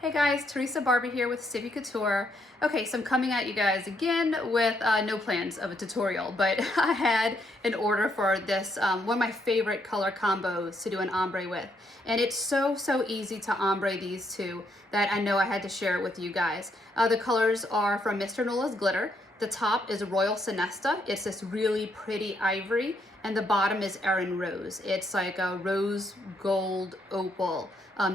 Hey guys, Teresa Barbie here with Sippie Couture. Okay, so I'm coming at you guys again with no plans of a tutorial, but I had an order for this, one of my favorite color combos to do an ombre with. And it's so easy to ombre these two that I know I had to share it with you guys. The colors are from Mr. Nola's Glitter. The top is Royal Sonesta. It's this really pretty ivory. And the bottom is Erin Rose. It's like a rose gold opal.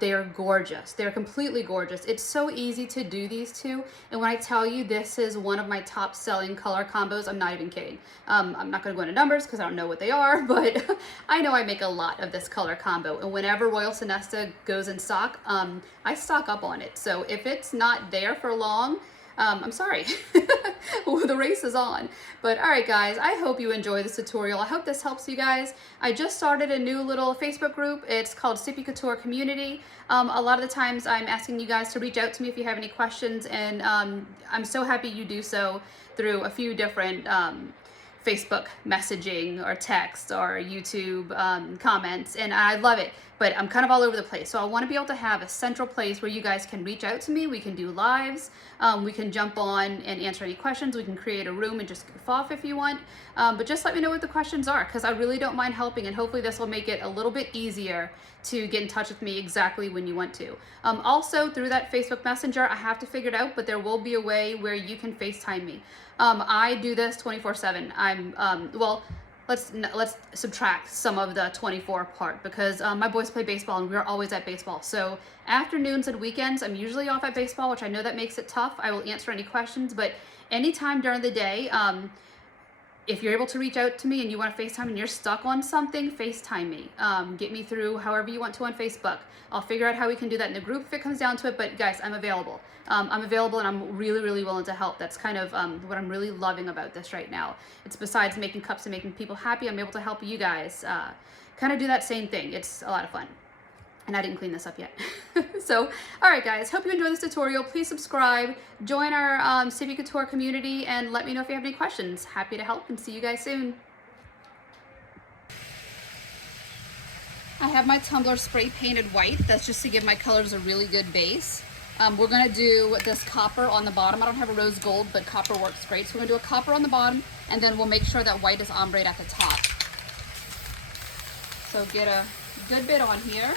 They're gorgeous. They're completely gorgeous. It's so easy to do these two. And when I tell you this is one of my top selling color combos, I'm not even kidding. I'm not gonna go into numbers because I don't know what they are, but I know I make a lot of this color combo. And whenever Royal Sonesta goes in stock, I stock up on it. So if it's not there for long, I'm sorry, the race is on. But all right guys, I hope you enjoy this tutorial. I hope this helps you guys. I just started a new little Facebook group. It's called Sippie Couture Community. A lot of the times I'm asking you guys to reach out to me if you have any questions, and I'm so happy you do so through a few different Facebook messaging or text or YouTube comments, and I love it, but I'm kind of all over the place. So I want to be able to have a central place where you guys can reach out to me. We can do lives, we can jump on and answer any questions, we can create a room and just goof off if you want, but just let me know what the questions are, because I really don't mind helping, and hopefully this will make it a little bit easier to get in touch with me exactly when you want to. Also, through that Facebook Messenger, I have to figure it out, but there will be a way where you can FaceTime me. I do this 24/7. Well, let's subtract some of the 24 part, because my boys play baseball and we're always at baseball. So afternoons and weekends, I'm usually off at baseball, which I know that makes it tough. I will answer any questions, but anytime during the day, if you're able to reach out to me and you want to FaceTime and you're stuck on something, FaceTime me. Get me through however you want to on Facebook. I'll figure out how we can do that in the group if it comes down to it, but guys, I'm available. I'm available, and I'm really willing to help. That's kind of what I'm really loving about this right now. It's besides making cups and making people happy, I'm able to help you guys kind of do that same thing. It's a lot of fun. And I didn't clean this up yet. So, all right guys, hope you enjoyed this tutorial. Please subscribe, join our Sippie Couture community, and let me know if you have any questions. Happy to help, and see you guys soon. I have my tumbler spray painted white. That's just to give my colors a really good base. We're gonna do this copper on the bottom. I don't have a rose gold, but copper works great. So we're gonna do a copper on the bottom, and then we'll make sure that white is ombre at the top. So get a good bit on here.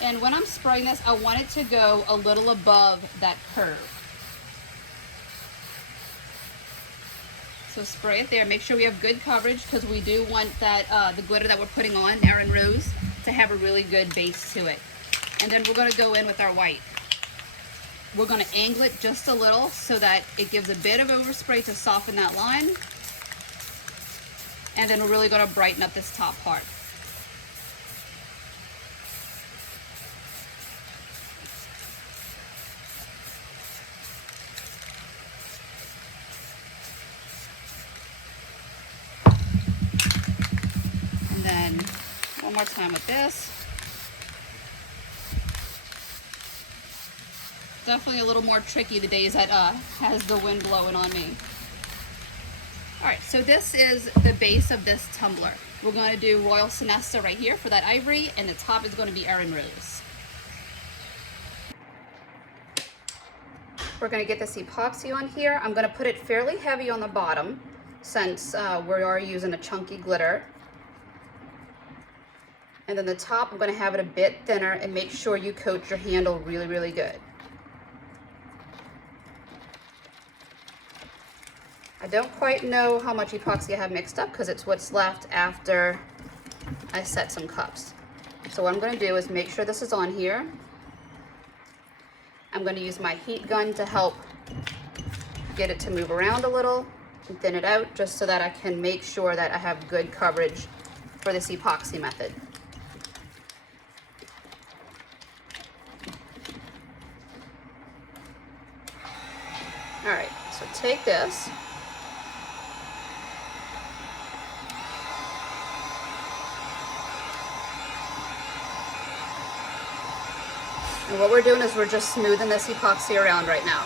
And when I'm spraying this, I want it to go a little above that curve. So spray it there. Make sure we have good coverage, because we do want that the glitter that we're putting on, Erin Rose, to have a really good base to it. And then we're going to go in with our white. We're going to angle it just a little so that it gives a bit of overspray to soften that line. And then we're really going to brighten up this top part. Then one more time with this. Definitely a little more tricky the days that has the wind blowing on me. All right, so this is the base of this tumbler. We're going to do Royal Sonesta right here for that ivory, and the top is going to be Erin Rose. We're going to get this epoxy on here. I'm going to put it fairly heavy on the bottom, since we are using a chunky glitter. And then the top, I'm going to have it a bit thinner, and make sure you coat your handle really good. I don't quite know how much epoxy I have mixed up, because it's what's left after I set some cups. So what I'm going to do is make sure this is on here. I'm going to use my heat gun to help get it to move around a little and thin it out, just so that I can make sure that I have good coverage for this epoxy method. All right, so take this. And what we're doing is we're just smoothing this epoxy around right now.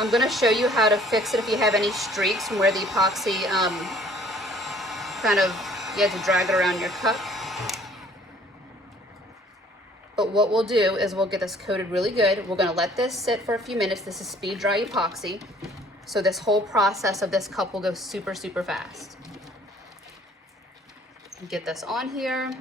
I'm going to show you how to fix it if you have any streaks from where the epoxy kind of, you had to drag it around your cup. But what we'll do is we'll get this coated really good. We're going to let this sit for a few minutes. This is speed dry epoxy. So this whole process of this cup will go super, super fast. Get this on here.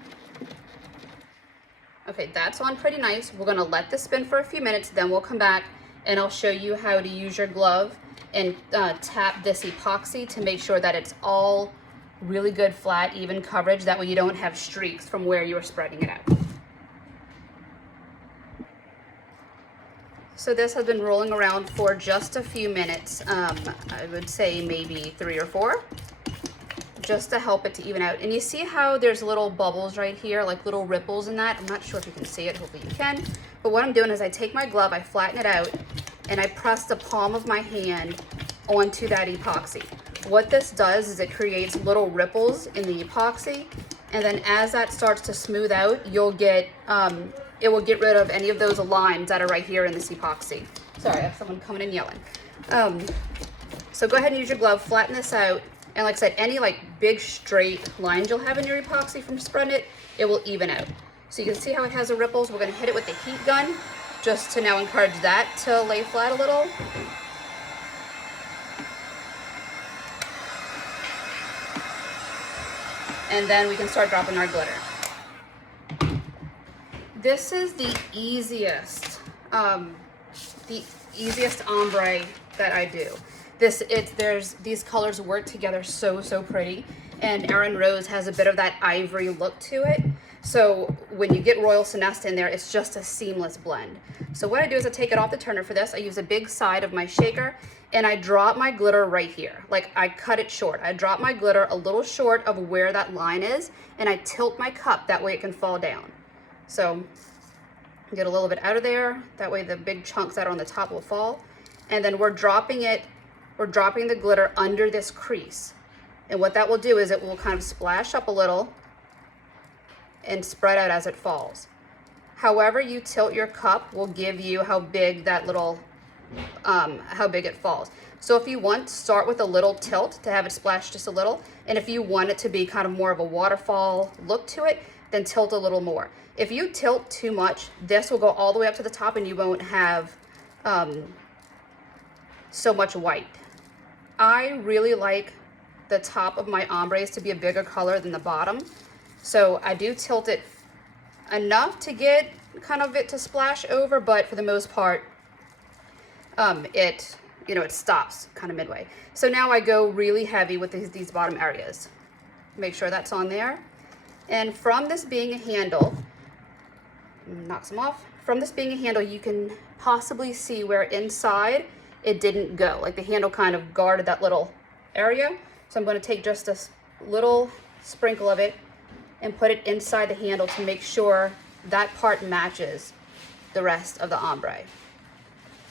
Okay, that's on pretty nice. We're going to let this spin for a few minutes, then we'll come back and I'll show you how to use your glove and tap this epoxy to make sure that it's all really good, flat, even coverage. That way you don't have streaks from where you're spreading it out. So this has been rolling around for just a few minutes. I would say maybe 3 or 4, just to help it to even out. And you see how there's little bubbles right here, like little ripples in that? I'm not sure if you can see it, hopefully you can. But what I'm doing is I take my glove, I flatten it out, and I press the palm of my hand onto that epoxy. What this does is it creates little ripples in the epoxy, and then as that starts to smooth out, you'll get, it will get rid of any of those lines that are right here in this epoxy. Sorry, I have someone coming and yelling. So go ahead and use your glove, flatten this out, and like I said, any like big straight lines you'll have in your epoxy from spreading it, it will even out. So you can see how it has the ripples. We're going to hit it with the heat gun just to now encourage that to lay flat a little. And then we can start dropping our glitter. This is the easiest ombre that I do. These colors work together so pretty, and Erin Rose has a bit of that ivory look to it. So when you get Royal Sonesta in there, it's just a seamless blend. So what I do is I take it off the turner for this. I use a big side of my shaker and I drop my glitter right here. Like I cut it short. I drop my glitter a little short of where that line is and I tilt my cup, that way it can fall down. So get a little bit out of there, that way the big chunks that are on the top will fall. And then we're dropping the glitter under this crease. And what that will do is it will kind of splash up a little and spread out as it falls. However you tilt your cup will give you how big that little, how big it falls. So if you want, start with a little tilt to have it splash just a little. And if you want it to be kind of more of a waterfall look to it, then tilt a little more. If you tilt too much, this will go all the way up to the top and you won't have so much white. I really like the top of my ombres to be a bigger color than the bottom. So I do tilt it enough to get kind of it to splash over, but for the most part, it stops kind of midway. So now I go really heavy with these bottom areas. Make sure that's on there. And from this being a handle, knock some off. From this being a handle, you can possibly see where inside it didn't go. Like the handle kind of guarded that little area. So I'm going to take just a little sprinkle of it and put it inside the handle to make sure that part matches the rest of the ombre.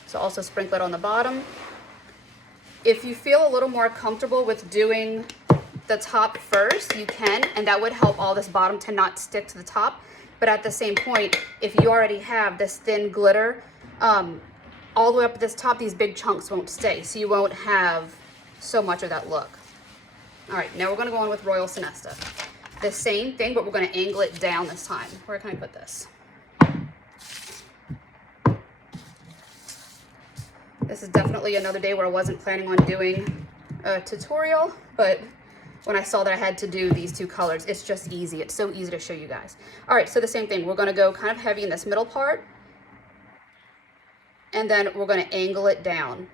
So also sprinkle it on the bottom. If you feel a little more comfortable with doing the top first, you can, and that would help all this bottom to not stick to the top. But at the same point, if you already have this thin glitter all the way up at this top, these big chunks won't stay, so you won't have so much of that look. All right, now we're gonna go on with Royal Sonesta. The same thing, but we're gonna angle it down this time. Where can I put this? This is definitely another day where I wasn't planning on doing a tutorial, but when I saw that I had to do these two colors, it's just easy. It's so easy to show you guys. All right, so the same thing. We're gonna go kind of heavy in this middle part, and then we're gonna angle it down.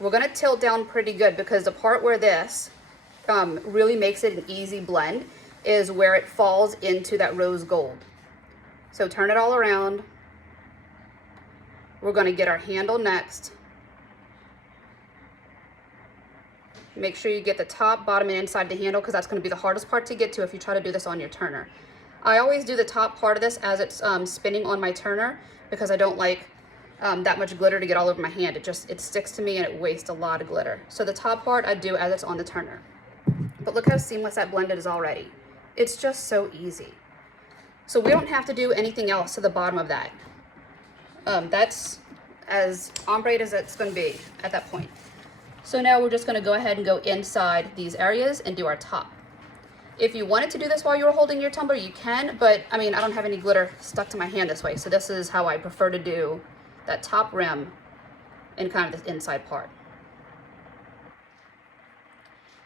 We're gonna tilt down pretty good because the part where this really makes it an easy blend is where it falls into that rose gold. So turn it all around. We're gonna get our handle next. Make sure you get the top, bottom, and inside the handle because that's gonna be the hardest part to get to if you try to do this on your turner. I always do the top part of this as it's spinning on my turner because I don't like that much glitter to get all over my hand. It sticks to me and it wastes a lot of glitter. So the top part I do as it's on the turner. But look how seamless that blended is already. It's just so easy. So we don't have to do anything else to the bottom of that. That's as ombre as it's going to be at that point. So now we're just going to go ahead and go inside these areas and do our top. If you wanted to do this while you were holding your tumbler, you can, but I mean, I don't have any glitter stuck to my hand this way, so this is how I prefer to do that top rim and kind of this inside part.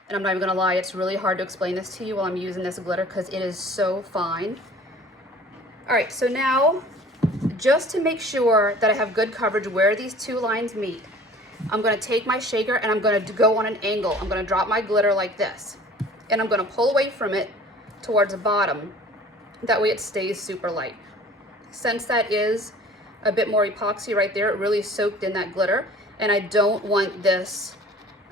And I'm not even gonna lie, it's really hard to explain this to you while I'm using this glitter because it is so fine. All right, so now, just to make sure that I have good coverage where these two lines meet, I'm gonna take my shaker and I'm gonna go on an angle. I'm gonna drop my glitter like this. And I'm gonna pull away from it towards the bottom. That way it stays super light. Since that is a bit more epoxy right there, it really soaked in that glitter. And I don't want this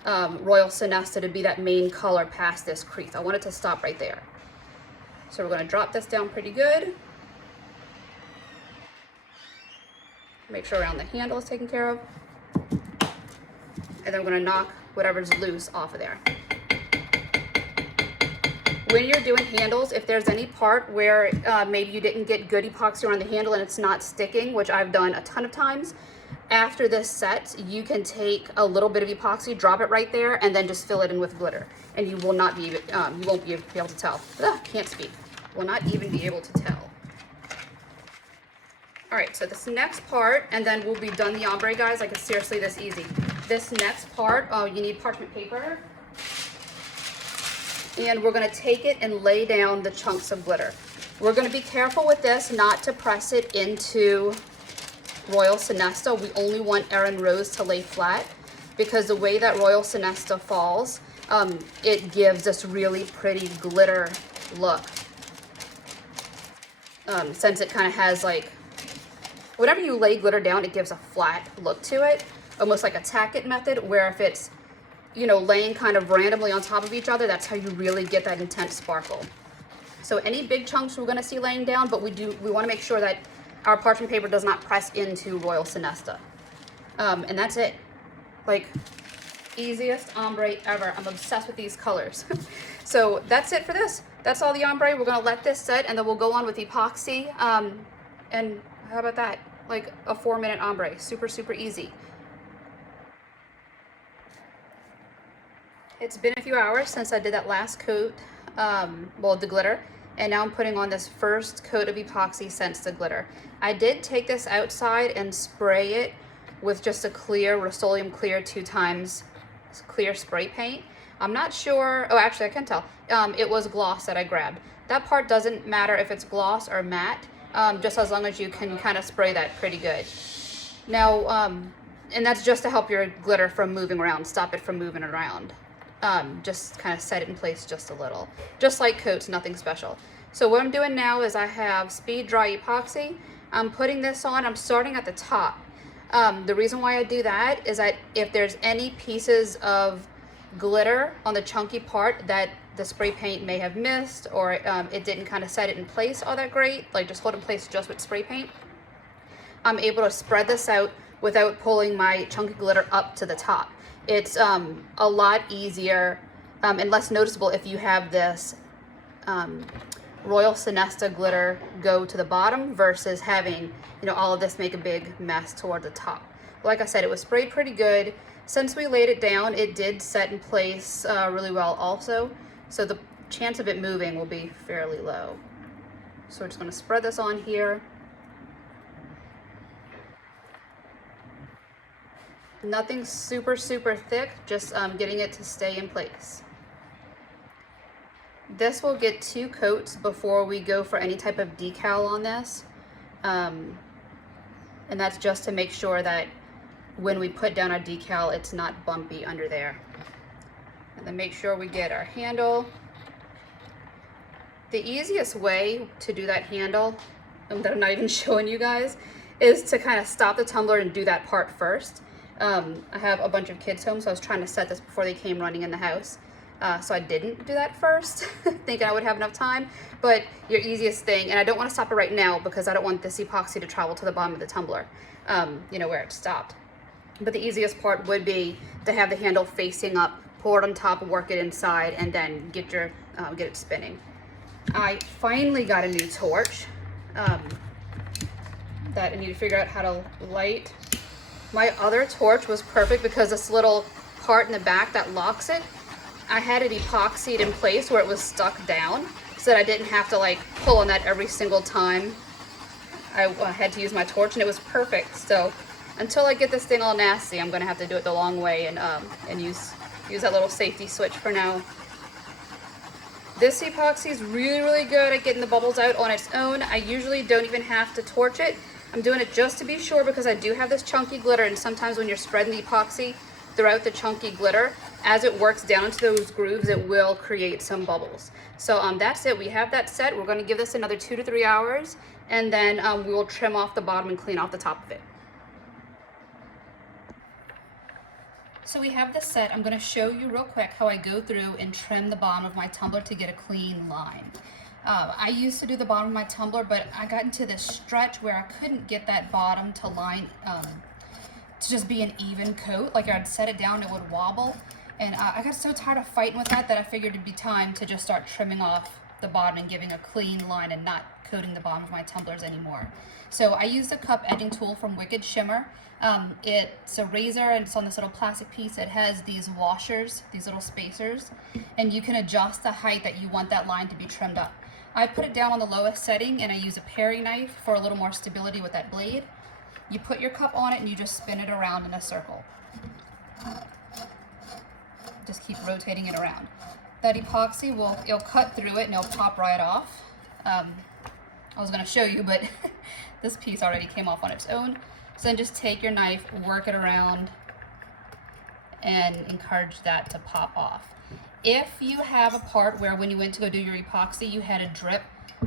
Royal Sonesta to be that main color past this crease. I want it to stop right there. So we're gonna drop this down pretty good. Make sure around the handle is taken care of. And then we're gonna knock whatever's loose off of there. When you're doing handles, if there's any part where maybe you didn't get good epoxy around the handle and it's not sticking, which I've done a ton of times, after this set, you can take a little bit of epoxy, drop it right there, and then just fill it in with glitter. And you will not be, you won't be able to tell. Ugh, can't speak. Will not even be able to tell. All right, so this next part, and then we'll be done the ombre, guys. Like, it's seriously this easy. This next part, you need parchment paper. And we're gonna take it and lay down the chunks of glitter. We're gonna be careful with this not to press it into Royal Sonesta. We only want Erin Rose to lay flat because the way that Royal Sonesta falls, it gives this really pretty glitter look. Since it kind of has like, whenever you lay glitter down, it gives a flat look to it, almost like a tack it method, where if it's, you know, laying kind of randomly on top of each other, that's how you really get that intense sparkle. So any big chunks we're gonna see laying down, but we wanna make sure that our parchment paper does not press into Royal Sonesta. And that's it. Like, easiest ombre ever. I'm obsessed with these colors. So that's it for this. That's all the ombre. We're gonna let this set and then we'll go on with epoxy. And how about that? Like a 4-minute ombre, super, super easy. It's been a few hours since I did that last coat, well, the glitter, and now I'm putting on this first coat of epoxy since the glitter. I did take this outside and spray it with just a clear, Rust-Oleum clear 2 times clear spray paint. I'm not sure, oh, actually I can tell, it was gloss that I grabbed. That part doesn't matter if it's gloss or matte, just as long as you can kind of spray that pretty good. Now, and that's just to help your glitter from moving around, stop it from moving around. Just kind of set it in place just a little. Just like coats, nothing special. So what I'm doing now is I have speed dry epoxy. I'm putting this on, I'm starting at the top. The reason why I do that is that if there's any pieces of glitter on the chunky part that the spray paint may have missed, or it didn't kind of set it in place all that great, like just hold in place just with spray paint, I'm able to spread this out without pulling my chunky glitter up to the top. It's a lot easier and less noticeable if you have this Royal Sonesta glitter go to the bottom versus having, you know, all of this make a big mess toward the top. Like I said, it was sprayed pretty good. Since we laid it down, it did set in place really well also. So the chance of it moving will be fairly low. So we're just gonna spread this on here. Nothing super, super thick, just getting it to stay in place. This will get 2 coats before we go for any type of decal on this. And that's just to make sure that when we put down our decal, it's not bumpy under there. And then make sure we get our handle. The easiest way to do that handle, that I'm not even showing you guys, is to kind of stop the tumbler and do that part first. I have a bunch of kids home, so I was trying to set this before they came running in the house. So I didn't do that first, thinking I would have enough time. But your easiest thing, and I don't want to stop it right now because I don't want this epoxy to travel to the bottom of the tumbler, you know, where it stopped. But the easiest part would be to have the handle facing up, pour it on top, work it inside, and then get it spinning. I finally got a new torch that I need to figure out how to light. My other torch was perfect because this little part in the back that locks it, I had it epoxied in place where it was stuck down so that I didn't have to like pull on that every single time I had to use my torch, and it was perfect. So until I get this thing all nasty, I'm gonna have to do it the long way and use that little safety switch for now. This epoxy is really, really good at getting the bubbles out on its own. I usually don't even have to torch it. I'm doing it just to be sure because I do have this chunky glitter, and sometimes when you're spreading the epoxy throughout the chunky glitter, as it works down into those grooves, it will create some bubbles. So that's it. We have that set. We're going to give this another 2 to 3 hours, and then we will trim off the bottom and clean off the top of it. So we have this set. I'm going to show you real quick how I go through and trim the bottom of my tumbler to get a clean line. I used to do the bottom of my tumbler, but I got into this stretch where I couldn't get that bottom to line, to just be an even coat. Like I'd set it down, it would wobble. And I got so tired of fighting with that I figured it'd be time to just start trimming off the bottom and giving a clean line and not coating the bottom of my tumblers anymore. So I use the cup edging tool from Wicked Shimmer. It's a razor and it's on this little plastic piece. It has these washers, these little spacers, and you can adjust the height that you want that line to be trimmed up. I put it down on the lowest setting and I use a paring knife for a little more stability with that blade. You put your cup on it and you just spin it around in a circle. Just keep rotating it around. That epoxy it'll cut through it and it'll pop right off. I was going to show you, but this piece already came off on its own. So then just take your knife, work it around, and encourage that to pop off. If you have a part where when you went to go do your epoxy, you had a drip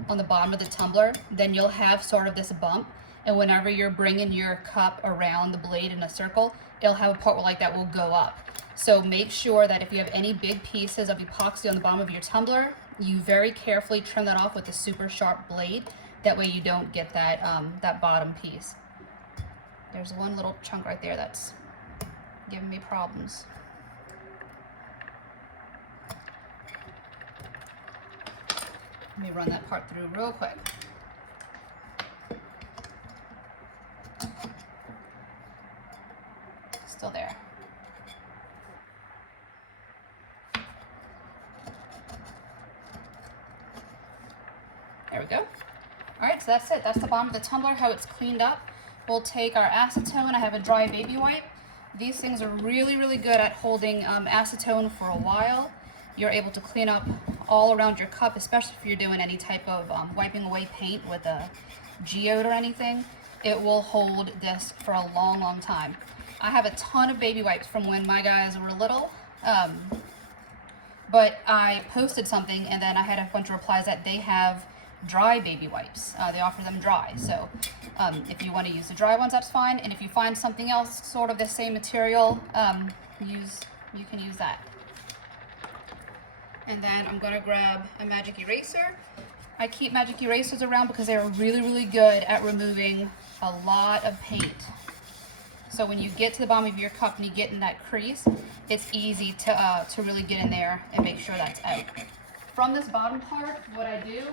on the bottom of the tumbler, then you'll have sort of this bump. And whenever you're bringing your cup around the blade in a circle, it'll have a part where like that will go up. So make sure that if you have any big pieces of epoxy on the bottom of your tumbler, you very carefully trim that off with a super sharp blade. That way you don't get that, that bottom piece. There's one little chunk right there that's giving me problems. Let me run that part through real quick. Still there. There we go. All right, so that's it. That's the bottom of the tumbler, how it's cleaned up. We'll take our acetone. I have a dry baby wipe. These things are really, really good at holding acetone for a while. You're able to clean up all around your cup, especially if you're doing any type of wiping away paint with a geode or anything. It will hold this for a long, long time. I have a ton of baby wipes from when my guys were little, but I posted something and then I had a bunch of replies that they have dry baby wipes. They offer them dry. So if you want to use the dry ones, that's fine. And if you find something else sort of the same material, you can use that. And then I'm going to grab a magic eraser. I keep magic erasers around because they're really, really good at removing a lot of paint. So when you get to the bottom of your cup and you get in that crease, it's easy to really get in there and make sure that's out. From this bottom part, what I do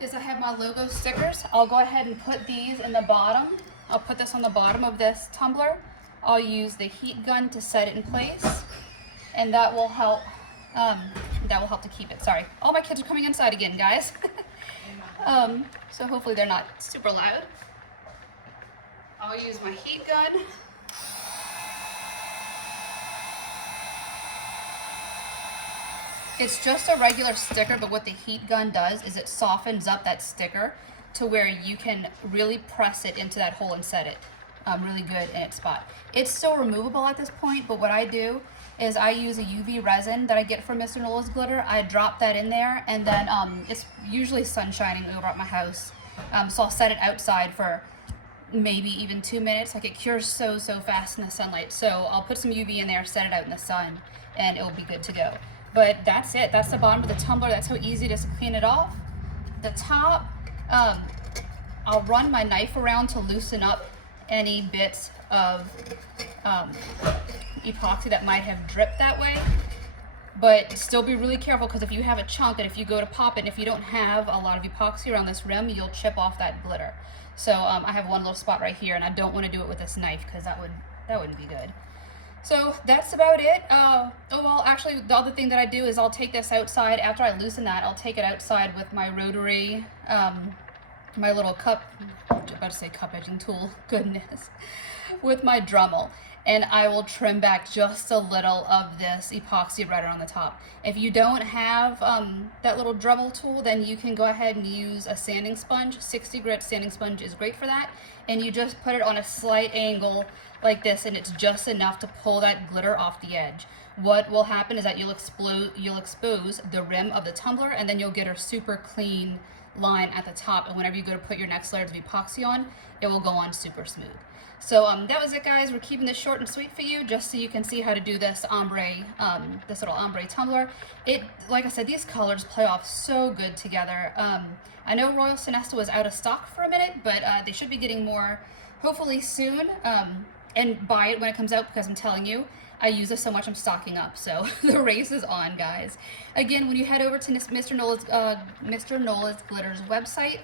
is I have my logo stickers. I'll go ahead and put these in the bottom. I'll put this on the bottom of this tumbler. I'll use the heat gun to set it in place, and that will help. To keep it. Sorry, all my kids are coming inside again, guys. So hopefully they're not super loud. I'll use my heat gun. It's just a regular sticker, but what the heat gun does is it softens up that sticker to where you can really press it into that hole and set it really good in its spot. It's still removable at this point, but what I do is I use a UV resin that I get from Mr. Nola's Glitter. I drop that in there, and then it's usually sun shining over at my house, so I'll set it outside for maybe even 2 minutes. Like, it cures so fast in the sunlight. So I'll put some UV in there, set it out in the sun, and it'll be good to go. But that's it. That's the bottom of the tumbler. That's how easy it is to clean it off. The top, I'll run my knife around to loosen up any bits of epoxy that might have dripped that way. but still be really careful, because if you have a chunk and if you go to pop it, and if you don't have a lot of epoxy around this rim, you'll chip off that glitter. So I have one little spot right here, and I don't want to do it with this knife because that wouldn't be good. So that's about it. Oh well, actually the other thing that I do is I'll take this outside after I loosen that. I'll take it outside with my rotary, my little cup, I'm about to say cup edging tool, goodness, with my Dremel, and I will trim back just a little of this epoxy right around the top. If you don't have that little Dremel tool, then you can go ahead and use a sanding sponge. 60 grit sanding sponge is great for that, and you just put it on a slight angle like this, and it's just enough to pull that glitter off the edge. What will happen is that you'll expose the rim of the tumbler, and then you'll get a super clean line at the top, and whenever you go to put your next layers of epoxy on, it will go on super smooth. So that was it, guys. We're keeping this short and sweet for you, just so you can see how to do this ombre, this little ombre tumbler. It, like I said, these colors play off so good together. I know Royal Sonesta was out of stock for a minute, but they should be getting more hopefully soon. And buy it when it comes out, because I'm telling you, I use this so much I'm stocking up. So the race is on, guys. Again, when you head over to Mr. Nola's Glitters website,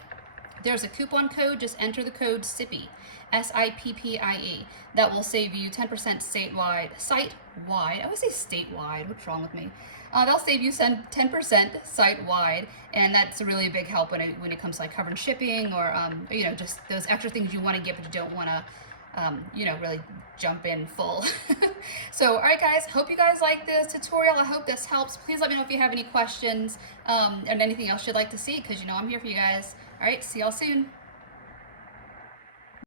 there's a coupon code. Just enter the code Sippie, S-I-P-P-I-E. That will save you 10% site-wide. I always say statewide. What's wrong with me? They'll save you 10% site-wide, and that's really a big help when it comes to like covering shipping, or you know, just those extra things you want to get but you don't want to you know, really jump in full. So, all right, guys, hope you guys like this tutorial. I hope this helps. Please let me know if you have any questions and anything else you'd like to see, because, you know, I'm here for you guys. All right, see y'all soon.